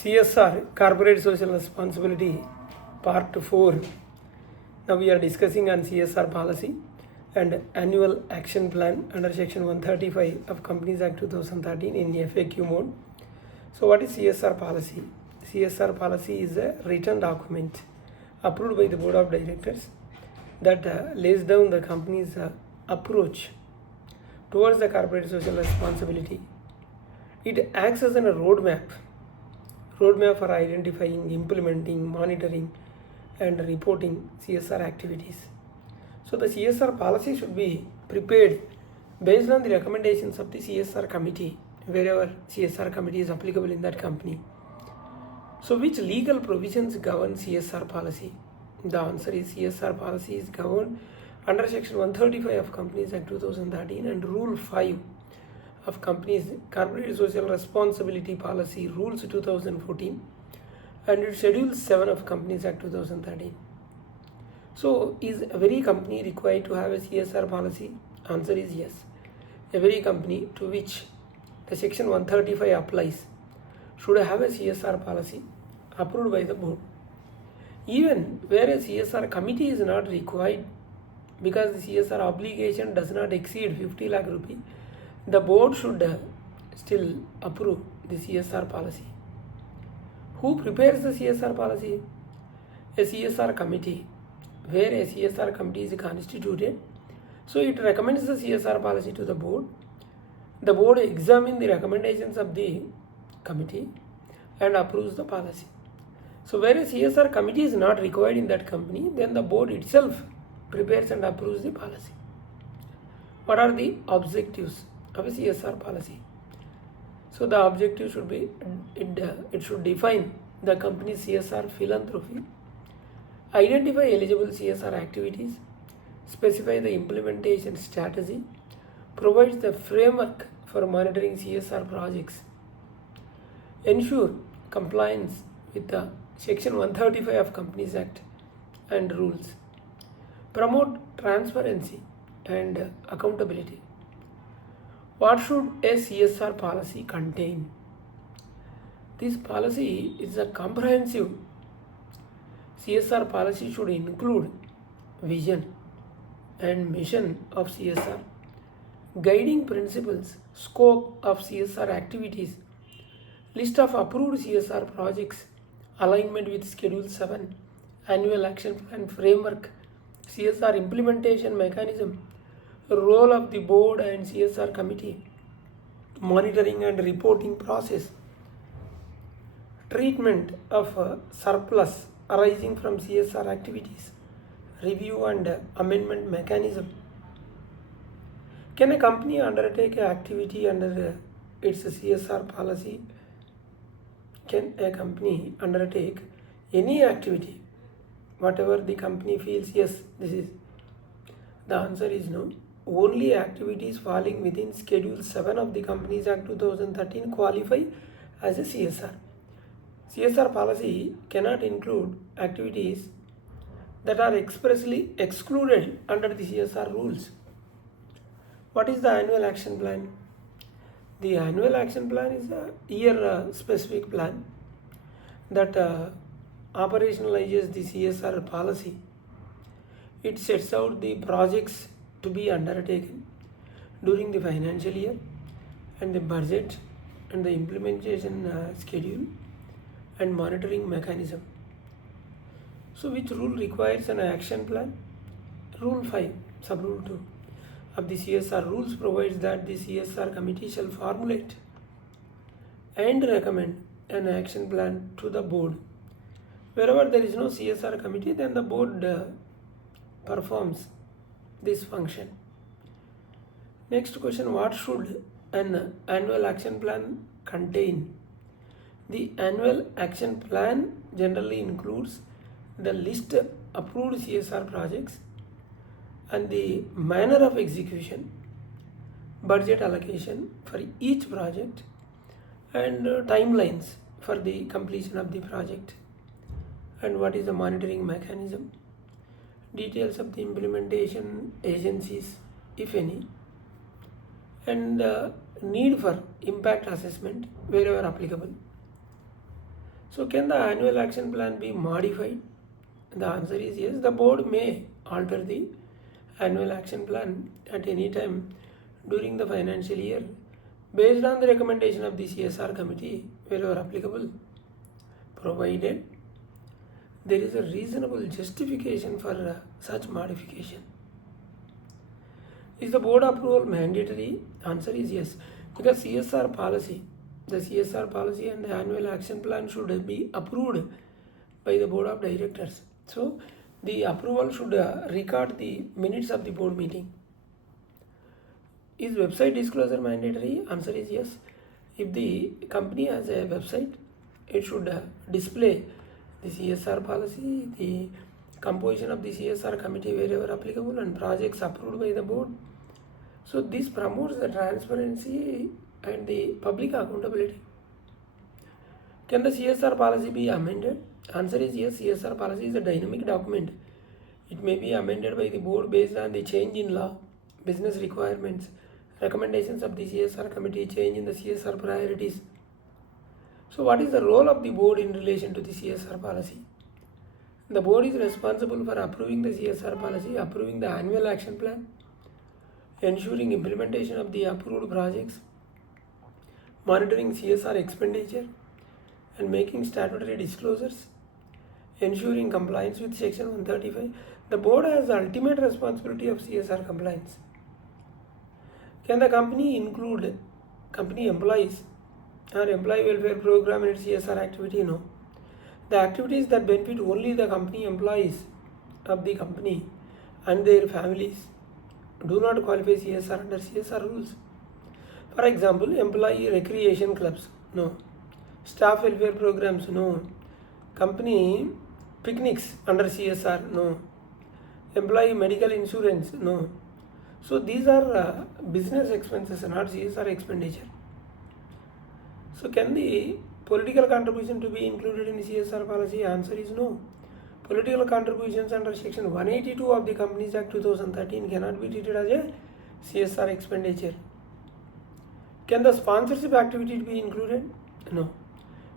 CSR, Corporate Social Responsibility, Part 4. Now we are discussing on CSR policy and annual action plan under Section 135 of Companies Act 2013 in FAQ mode. So what is CSR policy? CSR policy is a written document approved by the Board of Directors that lays down the company's approach towards the corporate social responsibility. It acts as a roadmap for identifying, implementing, monitoring and reporting CSR activities. So the CSR policy should be prepared based on the recommendations of the CSR committee, wherever CSR committee is applicable in that company. So which legal provisions govern CSR policy? The answer is CSR policy is governed under Section 135 of Companies Act 2013 and Rule 5 of Companies Corporate Social Responsibility Policy Rules 2014 and Schedule 7 of Companies Act 2013. So is every company required to have a CSR policy? Answer is yes. Every company to which the Section 135 applies should have a CSR policy approved by the board. Even where a CSR committee is not required because the CSR obligation does not exceed 50 lakh rupee, the board should still approve the CSR policy. Who prepares the CSR policy? A CSR committee, where a CSR committee is constituted. So it recommends the CSR policy to the board. The board examines the recommendations of the committee and approves the policy. So where a CSR committee is not required in that company, then the board itself prepares and approves the policy. What are the objectives of a CSR policy? So the objective should be, it should define the company's CSR philanthropy, identify eligible CSR activities, specify the implementation strategy, provides the framework for monitoring CSR projects, ensure compliance with the Section 135 of Companies Act and rules, promote transparency and accountability. What should a CSR policy contain? This policy is a comprehensive. CSR policy should include vision and mission of CSR, guiding principles, scope of CSR activities, list of approved CSR projects, alignment with Schedule 7, annual action plan framework, CSR implementation mechanism, role of the board and CSR committee, monitoring and reporting process, treatment of surplus arising from CSR activities, review and amendment mechanism. Can a company undertake an activity under its CSR policy? Can a company undertake any activity, whatever the company feels, yes, this is? The answer is no. Only activities falling within Schedule 7 of the Companies Act 2013 qualify as a CSR. CSR policy cannot include activities that are expressly excluded under the CSR rules. What is the annual action plan? The annual action plan is a year-specific plan that operationalizes the CSR policy. It sets out the projects to be undertaken during the financial year and the budget and the implementation schedule and monitoring mechanism. So which rule requires an action plan? Rule 5, sub-rule 2 of the CSR rules provides that the CSR committee shall formulate and recommend an action plan to the board. Wherever there is no CSR committee, then the board performs this function. Next question, what should an annual action plan contain? The annual action plan generally includes the list of approved CSR projects and the manner of execution, budget allocation for each project and timelines for the completion of the project, and what is the monitoring mechanism, details of the implementation agencies, if any, and need for impact assessment wherever applicable. So can the annual action plan be modified? The answer is yes. The board may alter the annual action plan at any time during the financial year based on the recommendation of the CSR committee wherever applicable, provided there is a reasonable justification for such modification. Is the board approval mandatory? Answer is yes, because CSR policy, the CSR policy and the annual action plan should be approved by the board of directors. So the approval should record the minutes of the board meeting. Is website disclosure mandatory? Answer is yes. If the company has a website, it should display the CSR policy, the composition of the CSR committee wherever applicable, and projects approved by the board. So this promotes the transparency and the public accountability. Can the CSR policy be amended? Answer is yes. CSR policy is a dynamic document. It may be amended by the board based on the change in law, business requirements, recommendations of the CSR committee, change in the CSR priorities. So what is the role of the board in relation to the CSR policy? The board is responsible for approving the CSR policy, approving the annual action plan, ensuring implementation of the approved projects, monitoring CSR expenditure, and making statutory disclosures, ensuring compliance with section 135. The board has the ultimate responsibility of CSR compliance. Can the company include company employees or employee welfare program in its CSR activity? No. The activities that benefit only the company employees of the company and their families do not qualify CSR under CSR rules. For example, employee recreation clubs, no. Staff welfare programs, no. Company picnics under CSR, no. Employee medical insurance, no. So these are business expenses, not CSR expenditure. So can the political contribution to be included in the CSR policy? Answer is no. Political contributions under section 182 of the Companies Act 2013 cannot be treated as a CSR expenditure. Can the sponsorship activity be included? No.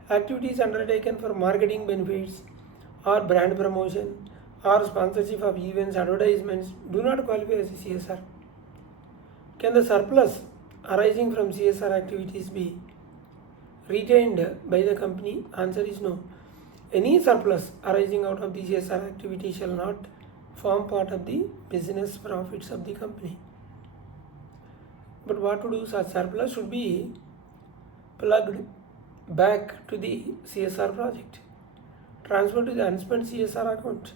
Activities undertaken for marketing benefits or brand promotion or sponsorship of events, advertisements do not qualify as a CSR. Can the surplus arising from CSR activities be retained by the company? Answer is no. Any surplus arising out of the CSR activity shall not form part of the business profits of the company. But what to do? Such surplus should be plugged back to the CSR project, transferred to the unspent CSR account,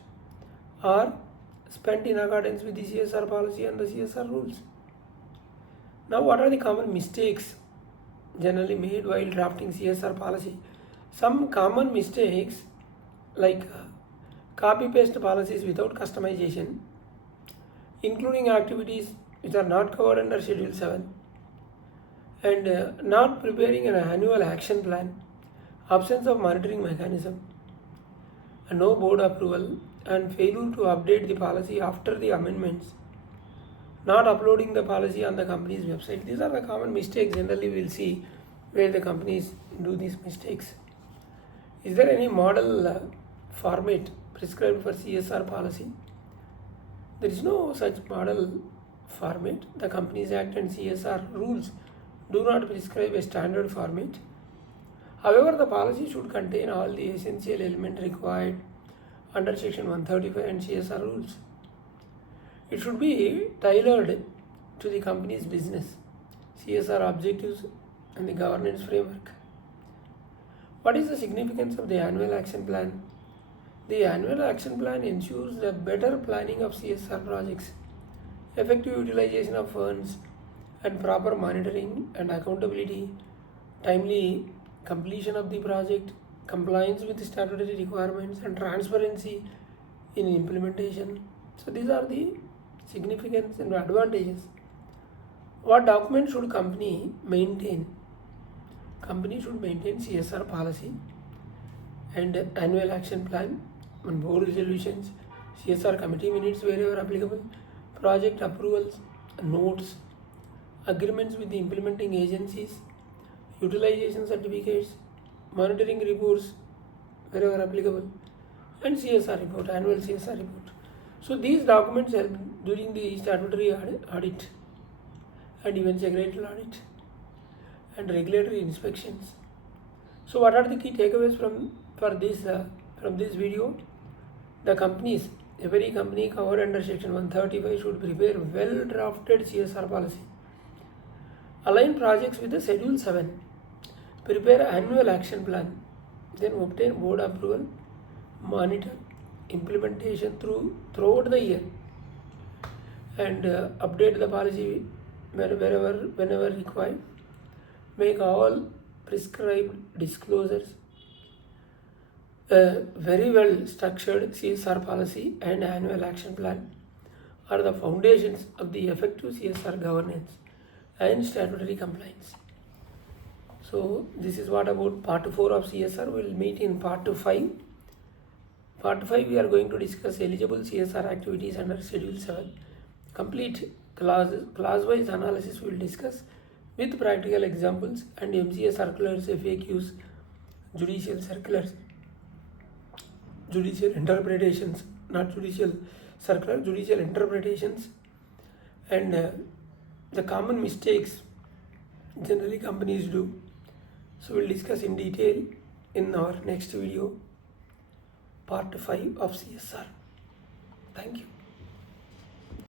or spent in accordance with the CSR policy and the CSR rules. Now, what are the common mistakes generally made while drafting CSR policy? Some common mistakes like copy-paste policies without customization, including activities which are not covered under Schedule 7, and not preparing an annual action plan, absence of monitoring mechanism, and no board approval, and failure to update the policy after the amendments, not uploading the policy on the company's website. These are the common mistakes generally we will see where the companies do these mistakes. Is there any model format prescribed for CSR policy? There is no such model format. The Companies Act and CSR rules do not prescribe a standard format. However, the policy should contain all the essential elements required under section 135 and CSR rules. It should be tailored to the company's business, CSR objectives, and the governance framework. What is the significance of the annual action plan? The annual action plan ensures the better planning of CSR projects, effective utilization of funds, and proper monitoring and accountability, timely completion of the project, compliance with statutory requirements, and transparency in implementation. So these are the significance and advantages. What document should company maintain? Company should maintain CSR policy and annual action plan and board resolutions, CSR committee minutes wherever applicable, project approvals, notes, agreements with the implementing agencies, utilization certificates, monitoring reports, wherever applicable, and CSR report, annual CSR report. So these documents help during the statutory audit and even secretarial audit and regulatory inspections. So what are the key takeaways from this video? The companies, every company covered under section 135 should prepare well drafted CSR policy, align projects with the schedule 7, prepare annual action plan, then obtain board approval, monitor implementation throughout the year, and update the policy whenever required, make all prescribed disclosures. A very well structured CSR policy and annual action plan are the foundations of the effective CSR governance and statutory compliance. So this is what about part 4 of CSR. We will meet in part 5. Part 5 we are going to discuss eligible CSR activities under schedule 7. Complete class-wise analysis we will discuss with practical examples and MCA circulars, FAQs, judicial circulars, judicial interpretations, not judicial circular, judicial interpretations, and the common mistakes generally companies do. So we'll discuss in detail in our next video, part 5 of CSR. Thank you.